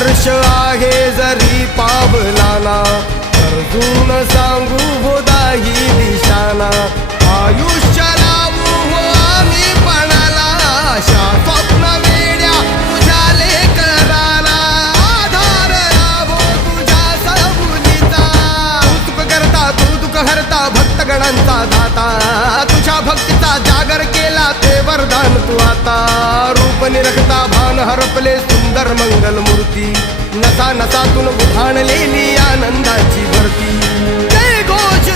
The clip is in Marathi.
हर्ष आहे जरी पावलाना, अर्जुन सांगू हो दाही दिशाना. आयुष्य लावू हो आम्ही पणाला, आशा स्वप्न वेड्या तुझ्या लेकराला. आधार लाभो तुझ्या सबुलीचा, तू करता तू दुःख हरता भक्तगणांचा दाता. तुझ्या भक्तीचा जागर केला ते वरदान तू आता. रूप निरखता भान हरपले सुंदर मंगल मूर्ती, नसा नसातून उधाणलेली आनंदाची भरती. जय घोष